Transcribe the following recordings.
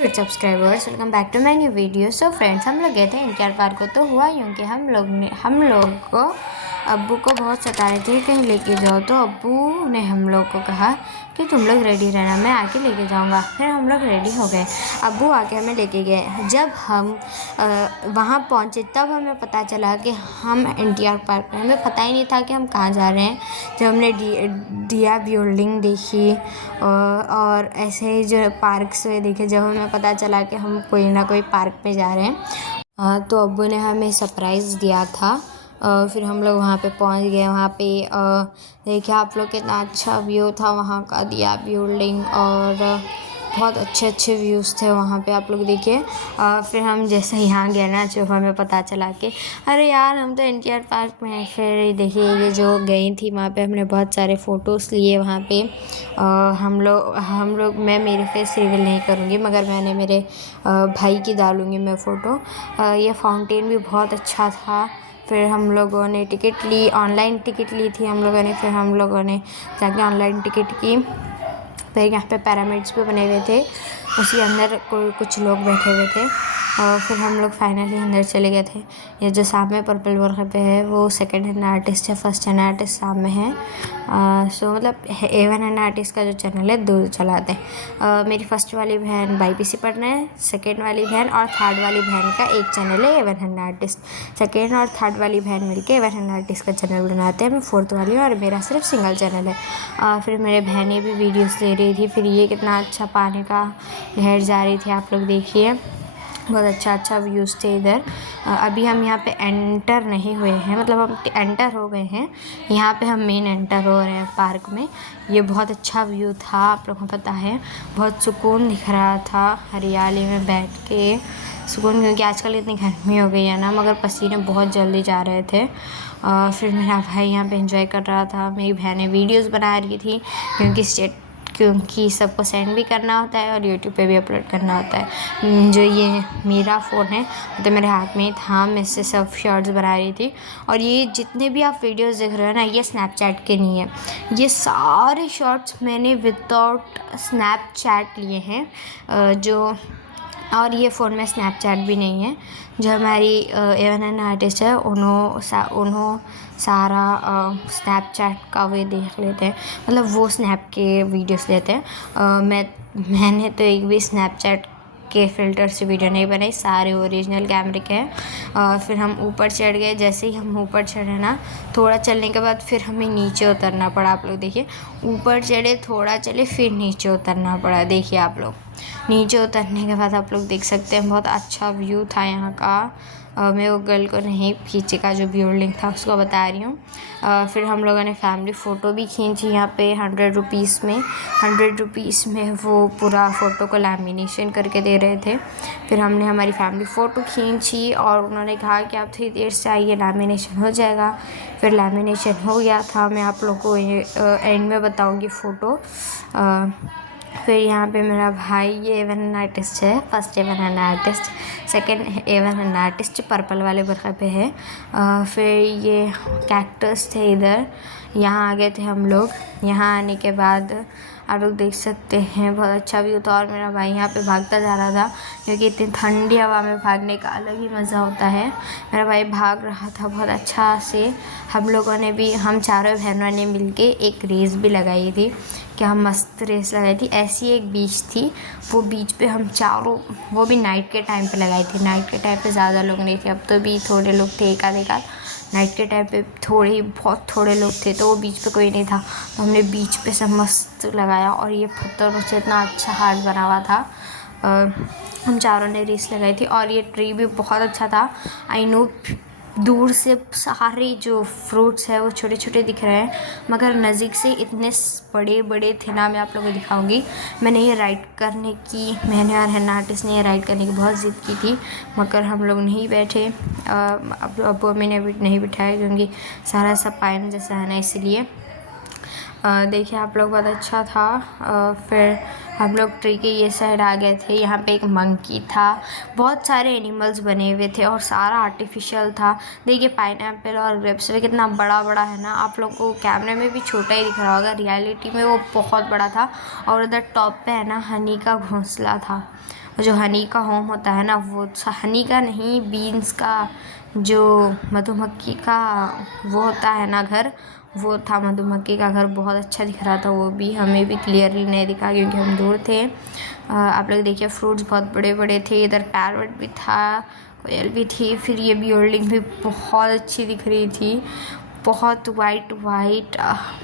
Subscribers welcome back to my new video. So friends, हम लोग गए थे एनटीआर पार्क को। तो हुआ यूँ कि हम लोग को अब्बू को बहुत सता रहे थे कहीं लेके जाओ। तो अब्बू ने हम लोग को कहा कि तुम लोग रेडी रहना, मैं आके लेके जाऊंगा। फिर हम लोग रेडी हो गए, अब्बू आके हमें लेके गए। जब हम वहाँ पहुँचे तब हमें पता चला कि हम एनटीआर पार्क में, हमें पता ही नहीं था कि हम कहाँ जा रहे हैं। जब हमने दिया बिल्डिंग देखी और ऐसे ही जो पार्क्स में देखे, जब हमें पता चला कि हम कोई ना कोई पार्क में जा रहे हैं, तो अब्बू ने हमें सरप्राइज़ दिया था। फिर हम लोग वहाँ पे पहुँच गए। वहाँ पे देखिए आप लोग, कितना अच्छा व्यू था वहाँ का, दिया बिल्डिंग, और बहुत अच्छे अच्छे व्यूज़ थे वहाँ पे, आप लोग देखिए। फिर हम जैसे यहाँ गए ना, जो हमें पता चला कि अरे यार हम तो एनटीआर पार्क में हैं। फिर देखिए ये जो गई थी वहाँ पे, हमने बहुत सारे फ़ोटोज़ लिए वहाँ पे। हम लोग मैं मेरे फेस रिवील नहीं करूँगी, मगर मैंने मेरे भाई की डालूँगी मैं फ़ोटो। ये फाउंटेन भी बहुत अच्छा था। फिर हम लोगों ने टिकट ली, ऑनलाइन टिकट ली थी हम लोगों ने। फिर हम लोगों ने जाके ऑनलाइन टिकट की। फिर यहाँ पे पिरामिड्स भी बने हुए थे, उसके अंदर कुछ लोग बैठे हुए थे। और फिर हम लोग फाइनली अंदर चले गए थे। ये जो सामने पर्पल वर्क पे है वो सेकंड हैंड आर्टिस्ट है, फर्स्ट हैंड आर्टिस्ट सामने है। सो मतलब एवन हैंड आर्टिस्ट का जो चैनल है दो चलाते हैं। मेरी फर्स्ट वाली बहन बाईपीसी पढ़ना है, सेकेंड वाली बहन और थर्ड वाली बहन का एक चैनल है एवन हैंड आर्टिस्ट। सेकेंड और थर्ड वाली बहन मिलके एवन हैंड आर्टिस्ट का चैनल बनाते हैं। मैं फोर्थ वाली हूँ और मेरा सिर्फ सिंगल चैनल है। फिर मेरे बहनें भी वीडियोस ले रही थी। फिर ये कितना अच्छा पानी का लहर जा रही थी, आप लोग देखिए, बहुत अच्छा व्यूज़ थे इधर। अभी हम यहाँ पे एंटर नहीं हुए हैं, मतलब हम एंटर हो गए हैं। यहाँ पे हम मेन एंटर हो रहे हैं पार्क में। ये बहुत अच्छा व्यू था, आप लोगों को पता है, बहुत सुकून दिख रहा था हरियाली में बैठ के। सुकून, क्योंकि आजकल इतनी गर्मी हो गई है ना, मगर पसीने बहुत जल्दी जा रहे थे। फिर मेरा भाई यहाँ पे एंजॉय कर रहा था, मेरी बहनें वीडियोस बना रही थी, क्योंकि सबको सेंड भी करना होता है और यूट्यूब पे भी अपलोड करना होता है। जो ये मेरा फ़ोन है तो मेरे हाथ में ही था, मैं इससे सब शॉर्ट्स बना रही थी। और ये जितने भी आप वीडियोस देख रहे हो ना, ये स्नैपचैट के नहीं है, ये सारे शॉर्ट्स मैंने विदाउट स्नैपचैट लिए हैं। और ये फ़ोन में स्नैपचैट भी नहीं है। जो हमारी एवन एन आर्टिस्ट है, उन्हों सारा स्नैपचैट का वे देख लेते हैं, मतलब वो स्नैप के वीडियोस लेते हैं। मैंने तो एक भी स्नैपचैट के फ़िल्टर से वीडियो नहीं बनाई, सारे ओरिजिनल कैमरे के हैं। फिर हम ऊपर चढ़ गए। जैसे ही हम ऊपर चढ़े ना, थोड़ा चलने के बाद फिर हमें नीचे उतरना पड़ा। आप लोग देखिए, ऊपर चढ़े, थोड़ा चले, फिर नीचे उतरना पड़ा। देखिए आप लोग, नीचे उतरने के बाद आप लोग देख सकते हैं बहुत अच्छा व्यू था यहाँ का। मैं वो गर्ल को नहीं, पीछे का जो बिल्डिंग था उसको बता रही हूँ। फिर हम लोगों ने फैमिली फ़ोटो भी खींची यहाँ पे 100 रुपीज़ में वो पूरा फ़ोटो को लैमिनेशन करके दे रहे थे। फिर हमने हमारी फैमिली फ़ोटो खींची और उन्होंने कहा कि आप थोड़ी देर से आइए, लैमिनेशन हो जाएगा। फिर लैमिनेशन हो गया था, मैं आप लोग को ये एंड में बताऊँगी फ़ोटो। फिर यहाँ पे मेरा भाई, ये एवन एन आर्टिस्ट है, फर्स्ट एवन एन आर्टिस्ट, सेकंड एवन एन आर्टिस्ट पर्पल वाले बरक़े पे है। फिर ये कैक्टस थे इधर, यहाँ आ गए थे हम लोग। यहाँ आने के बाद आप लोग देख सकते हैं बहुत अच्छा व्यू था। और मेरा भाई यहाँ पे भागता जा रहा था, क्योंकि इतनी ठंडी हवा में भागने का अलग ही मज़ा होता है। मेरा भाई भाग रहा था बहुत अच्छा से। हम लोगों ने भी, हम चारों बहनों ने मिलके एक रेस भी लगाई थी, क्या मस्त रेस लगाई थी। ऐसी एक बीच थी, वो बीच पे हम चारों, वो भी नाइट के टाइम पे लगाई थी। नाइट के टाइम पे ज़्यादा लोग नहीं थे, अब तो भी थोड़े लोग थे, एक आध। नाइट के टाइम पे बहुत थोड़े लोग थे, तो वो बीच पे कोई नहीं था, तो हमने बीच पे से मस्त लगाया। और ये पत्थरों से इतना अच्छा हार्ट बना हुआ था। हम चारों ने रेस लगाई थी। और ये ट्री भी बहुत अच्छा था। आई नो दूर से सारे जो फ्रूट्स है वो छोटे छोटे दिख रहे हैं, मगर नज़दीक से इतने बड़े बड़े थे ना, मैं आप लोगों को दिखाऊंगी। मैंने और हैना आर्टिस्ट ने ये राइड करने की बहुत ज़िद की थी, मगर हम लोग नहीं बैठे। अब अम्मी ने भी नहीं बिठाया, क्योंकि सारा सब पाइन जैसा है ना, इसलिए। देखिए आप लोग, बहुत अच्छा था। फिर हम लोग ट्री के ये साइड आ गए थे। यहाँ पे एक मंकी था, बहुत सारे एनिमल्स बने हुए थे और सारा आर्टिफिशियल था। देखिए पाइनएप्पल और ग्रेप्स भी कितना बड़ा बड़ा है ना, आप लोग को कैमरे में भी छोटा ही दिख रहा होगा, रियलिटी में वो बहुत बड़ा था। और उधर टॉप पे है ना हनी का घोंसला था, जो हनी का होम होता है ना, वो हनी का नहीं, बीन्स का, जो मधुमक्खी का वो होता है ना घर, वो था मधुमक्खी का घर। बहुत अच्छा दिख रहा था वो भी, हमें भी क्लियरली नहीं दिखा क्योंकि हम दूर थे। आप लोग देखिए फ्रूट्स बहुत बड़े बड़े थे। इधर पैरट भी था, कोयल भी थी। फिर ये बिल्डिंग भी बहुत अच्छी दिख रही थी, बहुत वाइट वाइट,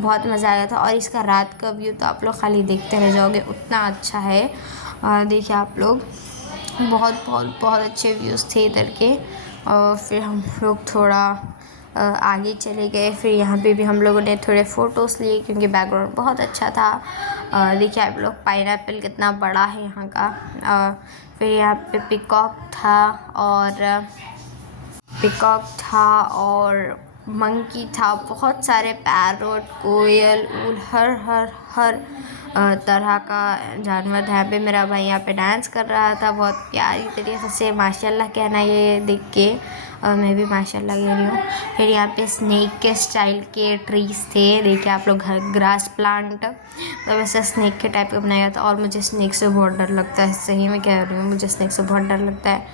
बहुत मज़ा आया था। और इसका रात का व्यू तो आप लोग खाली देखते रह जाओगे, उतना अच्छा है। देखिए आप लोग, बहुत बहुत बहुत अच्छे व्यूज़ थे इधर के। और फिर हम लोग थोड़ा आगे चले गए। फिर यहाँ पे भी हम लोगों ने थोड़े फ़ोटोज़ लिए क्योंकि बैकग्राउंड बहुत अच्छा था। देखिए आप लोग, पाइनएप्पल कितना बड़ा है यहाँ का। फिर यहाँ पे पिकॉक था और मंकी था, बहुत सारे पैरोट, कोयल, ऊल, हर तरह का जानवर था। यहाँ पे मेरा भाई यहाँ पे डांस कर रहा था बहुत प्यारी तरीके से। माशाल्लाह कहना ये देख के, मैं भी माशाल्लाह कह रही हूँ। फिर यहाँ पे स्नेक के स्टाइल के ट्रीज थे। देखिए आप लोग, घर ग्रास प्लांट, तो वैसे स्नेक के टाइप का बनाया था। और मुझे स्नेक से बहुत डर लगता है, सही में कह रही हूँ, मुझे स्नेक से बहुत डर लगता है।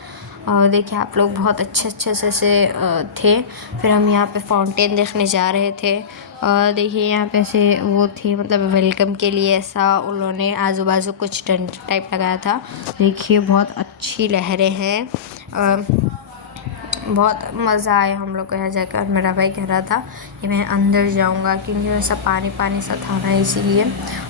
और देखिए आप लोग, बहुत अच्छे से थे। फिर हम यहाँ पे फाउंटेन देखने जा रहे थे। और देखिए यहाँ पे से वो थी, मतलब वेलकम के लिए ऐसा उन्होंने आजू बाजू कुछ टेंट टाइप लगाया था। देखिए बहुत अच्छी लहरें हैं, बहुत मज़ा आया हम लोग को यहाँ जाकर। मेरा भाई कह रहा था कि मैं अंदर जाऊँगा क्योंकि वैसा पानी पानी सा था ना, इसीलिए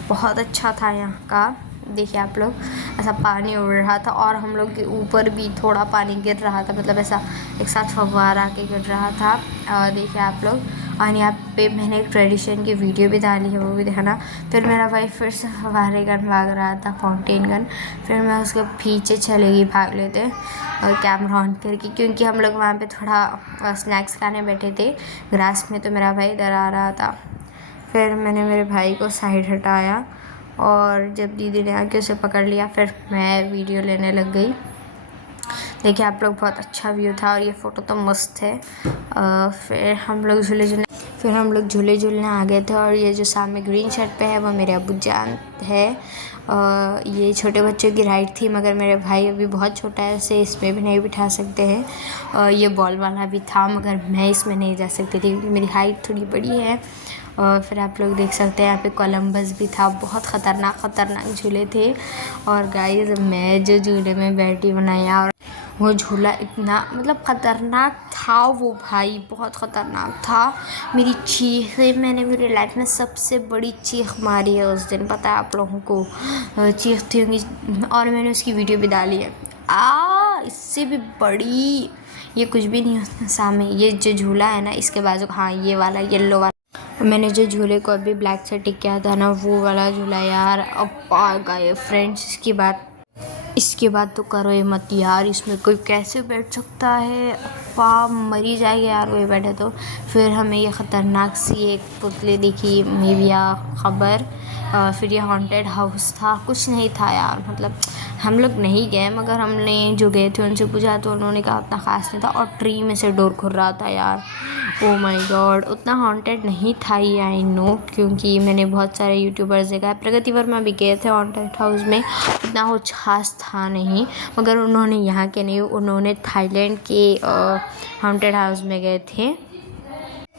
बहुत अच्छा था यहाँ का। देखिए आप लोग, ऐसा पानी उड़ रहा था और हम लोग के ऊपर भी थोड़ा पानी गिर रहा था, मतलब ऐसा एक साथ फव्वारा के गिर रहा था। देखिए आप लोग, और यहाँ पे मैंने एक ट्रेडिशन की वीडियो भी डाली है, वो भी देखना। फिर मेरा भाई फिर से फव्वारे गन भाग रहा था, फाउंटेन गन। फिर मैं उसके पीछे चले गई भाग लेते और कैमरा ऑन करके, क्योंकि हम लोग वहाँ पे थोड़ा स्नैक्स खाने बैठे थे ग्रास में, तो मेरा भाई इधर आ रहा था। फिर मैंने मेरे भाई को साइड हटाया और जब दीदी ने आके उसे पकड़ लिया, फिर मैं वीडियो लेने लग गई। देखिए आप लोग, बहुत अच्छा व्यू था और ये फ़ोटो तो मस्त है। फिर हम लोग झूले झूलने आ गए थे। और ये जो सामने ग्रीन शर्ट पे है वो मेरे अब्बू जान है। ये छोटे बच्चों की राइड थी, मगर मेरे भाई अभी बहुत छोटा है, उसे इसमें भी नहीं बिठा सकते हैं। ये बॉल वाला भी था, मगर मैं इसमें नहीं जा सकती थी क्योंकि मेरी हाइट थोड़ी बड़ी है। और फिर आप लोग देख सकते हैं यहाँ पे कोलंबस भी था, बहुत ख़तरनाक झूले थे। और गाइस, मैं जो झूले में बैठी बनाया, और वो झूला इतना मतलब ख़तरनाक था वो भाई, बहुत ख़तरनाक था। मेरी चीखें, मैंने मेरी लाइफ में सबसे बड़ी चीख मारी है उस दिन, पता है आप लोगों को, चीखती होंगी। और मैंने उसकी वीडियो भी डाली है। इससे भी बड़ी ये कुछ भी नहीं है सामने। ये जो झूला है ना, इसके बाजू, हाँ ये वाला येलो वाला, मैंने जो झूले को अभी ब्लैक से टिक किया था ना, वो वाला झूला यार। अब आ गए फ्रेंड्स, इसके बाद तो करो ये मत यार, इसमें कोई कैसे बैठ सकता है, अप्पा मरी जाएगा यार कोई बैठे तो। फिर हमें ये ख़तरनाक सी एक पुतले दिखी, मीडिया खबर। फिर ये हॉन्टेड हाउस था, कुछ नहीं था यार, मतलब हम लोग नहीं गए, मगर हमने जो गए थे उनसे पूछा तो उन्होंने कहा उतना ख़ास नहीं था। और ट्री में से डोर खुल रहा था यार, ओ माय गॉड, उतना हॉन्टेड नहीं था ये, आई नो, क्योंकि मैंने बहुत सारे यूट्यूबर्स देखा है। प्रगति वर्मा भी गए थे हॉन्टेड हाउस में, उतना कुछ खास था नहीं, मगर उन्होंने यहाँ के नहीं, उन्होंने थाईलैंड के हॉन्टेड हाउस में गए थे।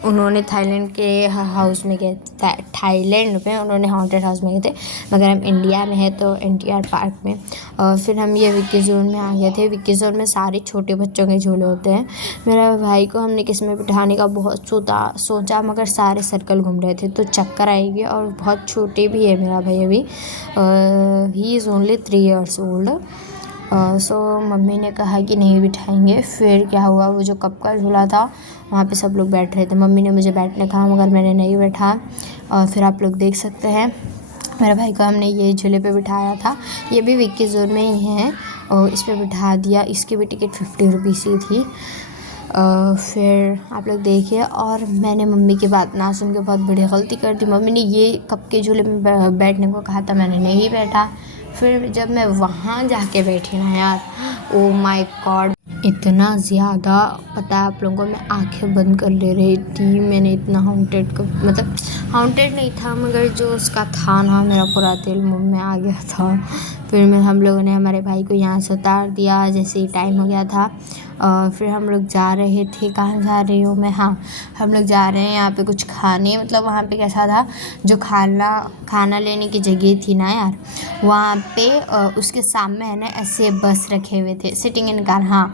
उन्होंने थाईलैंड के हाउस में गए, थाईलैंड में उन्होंने हॉन्टेड हाउस में गए थे, मगर हम इंडिया में है तो NTR पार्क में। फिर हम ये विक्की जोन में आ गए थे। विक्की जोन में सारे छोटे बच्चों के झूले होते हैं। मेरा भाई को हमने किस में बिठाने का बहुत सोचा, मगर सारे सर्कल घूम रहे थे तो चक्कर आएगी। और बहुत छोटे भी है मेरा भाई अभी, he is only 3 years old। So mummy ने कहा कि नहीं बिठाएंगे। फिर क्या हुआ, वो जो कप का झूला था वहाँ पे सब लोग बैठ रहे थे, मम्मी ने मुझे बैठने कहा, मगर मैंने नहीं बैठा। फिर आप लोग देख सकते हैं मेरे भाई को हमने ये झूले पे बिठाया था, ये भी विक्की जोन में ही है, और इस पर बिठा दिया। इसकी भी टिकट 50 रुपीज़ ही थी। फिर आप लोग देखिए, और मैंने मम्मी की बात ना सुन के बहुत बड़ी गलती कर दी। मम्मी ने ये कप के झूले में बैठने को कहा था, मैंने नहीं बैठा। फिर जब मैं वहाँ जाके बैठी ना यार, ओ माय गॉड, इतना ज़्यादा, पता है आप लोगों को, मैं आंखें बंद कर ले रही थी। मैंने इतना हॉन्टेड का, मतलब हॉन्टेड नहीं था, मगर जो उसका था ना, मेरा पूरा दिल मुंह में आ गया था। फिर हम लोगों ने हमारे भाई को यहाँ से उतार दिया जैसे ही टाइम हो गया था। फिर हम लोग जा रहे थे, कहाँ जा रही हूँ मैं, हाँ हम लोग जा रहे हैं यहाँ पे कुछ खाने, मतलब वहाँ पे कैसा था, जो खाना लेने की जगह थी ना यार, वहाँ पे उसके सामने है ना ऐसे बस रखे हुए थे, सिटिंग इन कार, हाँ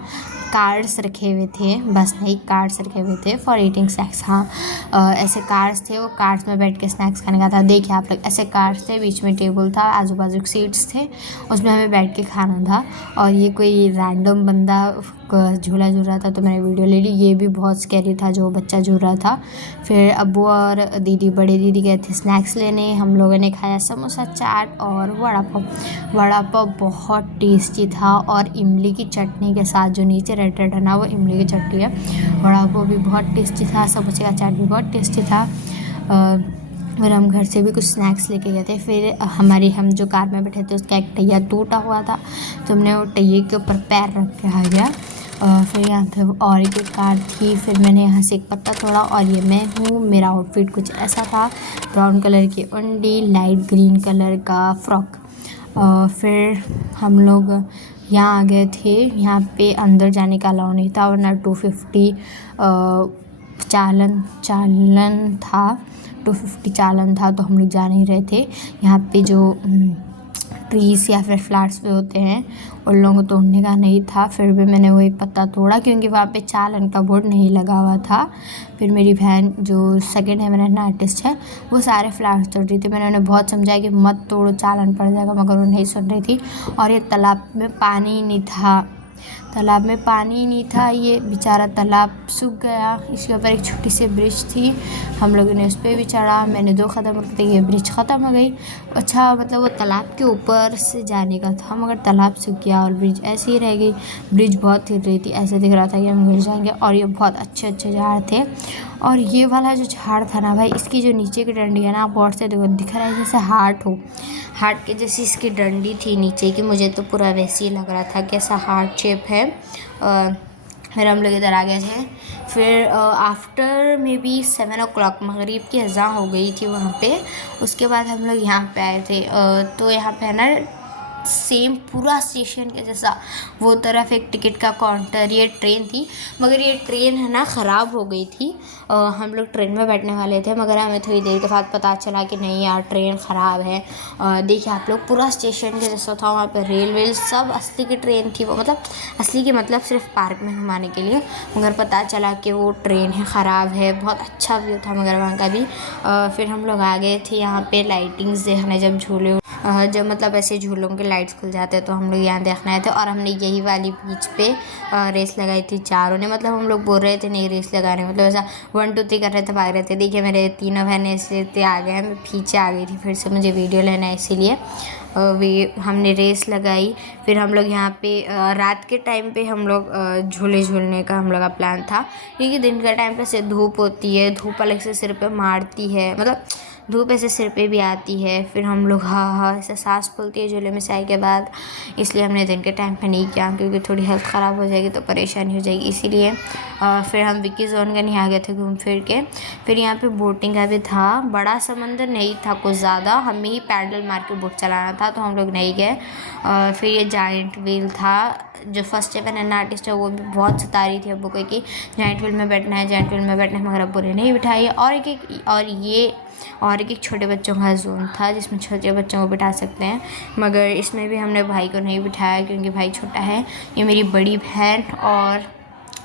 कार्ड्स रखे हुए थे, बस नहीं कार्ड्स रखे हुए थे फॉर ईटिंग स्नैक्स। हाँ ऐसे कार्ड्स थे, वो कार्ड्स में बैठ के स्नैक्स खाने का था। देखिए आप लोग, ऐसे कार्ड्स थे, बीच में टेबल था, आजू बाजू सीट्स थे, उसमें हमें बैठ के खाना था। और ये कोई रैंडम बंदा झूला झूल रहा था तो मैंने वीडियो ले ली। ये भी बहुत स्कैरी था जो बच्चा झूल रहा था। फिर अब्बू और दीदी, बड़े दीदी गए थे स्नैक्स लेने। हम लोगों ने खाया समोसा, चाट और वड़ा पाव। वड़ा पाव बहुत टेस्टी था और इमली की चटनी के साथ, जो नीचे रेड रेड है ना वो इमली की चटनी है। वड़ा पाव भी बहुत टेस्टी था, समोसे का चाट भी बहुत टेस्टी था। फिर हम घर से भी कुछ स्नैक्स लेके गए थे। फिर हम जो कार में बैठे थे उसका एक टैया टूटा हुआ था, तो हमने वो टैये के ऊपर पैर रख के आ गया। फिर यहाँ पे और एक कार थी, फिर मैंने यहाँ से एक पत्ता तोड़ा और ये मैं हूँ। मेरा आउटफिट कुछ ऐसा था, ब्राउन कलर की ओढ़नी, लाइट ग्रीन कलर का फ्रॉक। फिर हम लोग यहाँ आ गए थे। यहाँ पे अंदर जाने का अलाउ नहीं था, वरना 250 चालन था, 250 चालन था, तो हम लोग जा नहीं रहे थे। यहाँ पे जो ट्रीज़ या फिर फ्लावर्स पे होते हैं उन लोगों को तोड़ने का नहीं था। फिर भी मैंने वो एक पत्ता तोड़ा क्योंकि वहाँ पे चालन का बोर्ड नहीं लगा हुआ था। फिर मेरी बहन जो सेकंड है मेरा आर्टिस्ट है, वो सारे फ्लावर्स तोड़ रही थी। मैंने उन्हें बहुत समझाया कि मत तोड़ो, चालन पड़ जाएगा, मगर वो नहीं सुन रही थी। और ये तालाब में पानी नहीं था, तालाब में पानी नहीं था, ये बेचारा तालाब सूख गया। इसके ऊपर एक छोटी सी ब्रिज थी, हम लोगों ने उस पर भी चढ़ा। मैंने 2 कदम रखते ये ब्रिज ख़त्म हो गई। अच्छा मतलब वो तालाब के ऊपर से जाने का था, मगर तालाब सूख गया और ब्रिज ऐसे ही रह गई। ब्रिज बहुत हिल रही थी, ऐसे दिख रहा था कि हम गिर जाएंगे। और ये बहुत अच्छे अच्छे झाड़ थे। और ये वाला जो झाड़ था ना भाई, इसकी जो नीचे की डंडी है ना, बहुत से देखो दिख रहा है जैसे हार्ट हो, हार्ट के जैसी इसकी डंडी थी नीचे की। मुझे तो पूरा वैसे ही लग रहा था कि ऐसा हार्ट शेप है। फिर हम लोग इधर आ गए थे। फिर आफ्टर मे बी 7 o'clock मगरिब की अज़ां हो गई थी वहाँ पे। उसके बाद हम लोग यहाँ पे आए थे। तो यहाँ पे है ना सेम पूरा स्टेशन के जैसा वो तरफ एक टिकट का काउंटर, ये ट्रेन थी, मगर ये ट्रेन है ना ख़राब हो गई थी। हम लोग ट्रेन में बैठने वाले थे, मगर हमें थोड़ी देर के बाद पता चला कि नहीं यार ट्रेन ख़राब है। देखिए आप लोग, पूरा स्टेशन के जैसा था, वहाँ पर रेल वेल सब असली की ट्रेन थी वो, मतलब असली की मतलब सिर्फ पार्क में घुमाने के लिए, मगर पता चला कि वो ट्रेन है ख़राब है। बहुत अच्छा व्यू था मगर वहाँ का भी। फिर हम लोग आ गए थे यहाँ पे लाइटिंग्स देखने, जब झूले जब मतलब ऐसे झूलों के लाइट्स खुल जाते हैं तो हम लोग यहाँ देखने आए थे। और हमने यही वाली बीच पे रेस लगाई थी चारों ने, मतलब हम लोग बोल रहे थे नहीं रेस लगाने, मतलब ऐसा 1 2 3 कर रहे थे, भाग रहे थे। देखिए मेरे तीनों बहनें ऐसे आ गए हैं, मैं पीछे आ गई थी, फिर से मुझे वीडियो लेना है इसीलिए हमने रेस लगाई। फिर हम लोग यहाँ पे रात के टाइम पे हम लोग झूले झूलने का हम लोग का प्लान था, क्योंकि दिन के टाइम पे से धूप होती है, धूप अलग से सिर पे मारती है, मतलब धूप ऐसे सिर पे भी आती है। फिर हम लोग हाँ ऐसे सांस फूलती है झूले में से आए के बाद, इसलिए हमने दिन के टाइम पे नहीं किया, क्योंकि थोड़ी हेल्थ ख़राब हो जाएगी तो परेशानी हो जाएगी इसीलिए। फिर हम विक्की जोन कहीं आ गए थे घूम फिर के। फिर यहाँ पे बोटिंग का भी था, बड़ा समंदर नहीं था कुछ ज़्यादा, हमें ही पैडल मार के बोट चलाना था तो हम लोग नहीं गए। फिर ये जाइंट व्हील था, जो फर्स्ट टाइम आर्टिस्ट है वो भी बहुत सता रही थी अब्बू को कि जाइंट व्हील में बैठना है, जाइंट व्हील में बैठना है, मगर अब्बू ने नहीं बिठाई। और एक छोटे बच्चों का जोन था जिसमें छोटे बच्चों को बिठा सकते हैं, मगर इसमें भी हमने भाई को नहीं बिठाया क्योंकि भाई छोटा है। ये मेरी बड़ी बहन और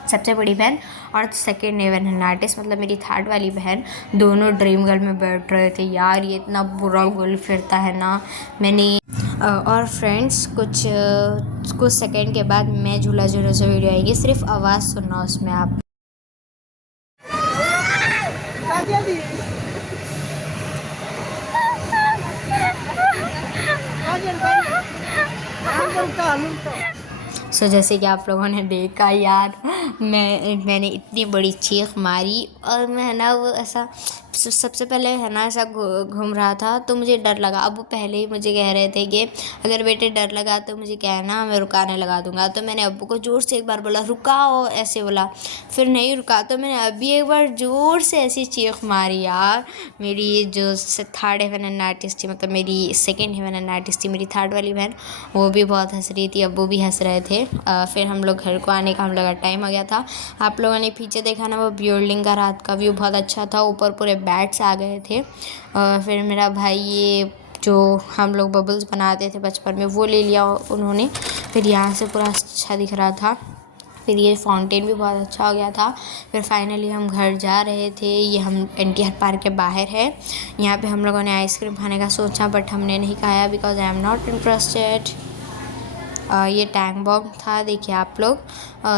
सबसे बड़ी बहन और सेकेंड नेवन आर्टिस्ट, मतलब मेरी थर्ड वाली बहन, दोनों ड्रीम गर्ल में बैठ रहे थे। यार ये इतना बुरा गोल फिरता है ना। मैंने और फ्रेंड्स कुछ सेकंड के बाद मैं झूला झूला से वीडियो आएगी, सिर्फ आवाज़ सुनना उसमें आप। जैसे कि आप लोगों ने देखा यार, मैंने इतनी बड़ी चीख मारी और मैं ना वो ऐसा सबसे पहले है ना ऐसा घूम रहा था तो मुझे डर लगा। अब वो पहले ही मुझे कह रहे थे कि अगर बेटे डर लगा तो मुझे कहना, मैं रुकाने लगा दूंगा। तो मैंने अब्बू को ज़ोर से एक बार बोला रुकाओ, ऐसे बोला, फिर नहीं रुका तो मैंने अभी एक बार ज़ोर से ऐसी चीख मारी यार। मेरी जो थर्ड हेवन एंड आर्टिस्ट थी, मतलब मेरी सेकेंड हेवन एंड आर्टिस्ट थी, मेरी थर्ड वाली बहन, वो भी बहुत हंस रही थी, अब्बू भी हंस रहे थे। फिर हम लोग घर को आने का हम लोग का टाइम हो गया था। आप लोगों ने पीछे देखा ना, वो बिल्डिंग का रात का व्यू बहुत अच्छा था, ऊपर पूरे बैट्स आ गए थे। फिर मेरा भाई ये जो हम लोग बबल्स बनाते थे बचपन में वो ले लिया उन्होंने। फिर यहाँ से पूरा अच्छा दिख रहा था। फिर ये फाउंटेन भी बहुत अच्छा हो गया था। फिर फाइनली हम घर जा रहे थे। ये हम NTR पार्क के बाहर है। यहाँ पे हम लोगों ने आइसक्रीम खाने का सोचा बट हमने नहीं खाया because I am not interested. ये टैंग बॉन्ग था, देखिए आप लोग।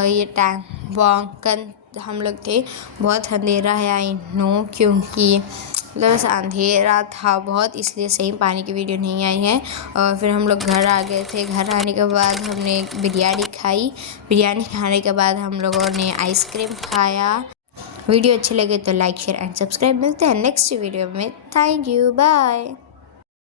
ये टैंग बॉन्ग का हम लोग थे। बहुत अंधेरा है आई नो, क्योंकि मतलब अंधेरा था बहुत, इसलिए सही पानी की वीडियो नहीं आई है। और फिर हम लोग घर आ गए थे। घर आने के बाद हमने बिरयानी खाई। बिरयानी खाने के बाद हम लोगों ने आइसक्रीम खाया। वीडियो अच्छी लगे तो लाइक शेयर एंड सब्सक्राइब। मिलते हैं नेक्स्ट वीडियो में। Thank you, bye.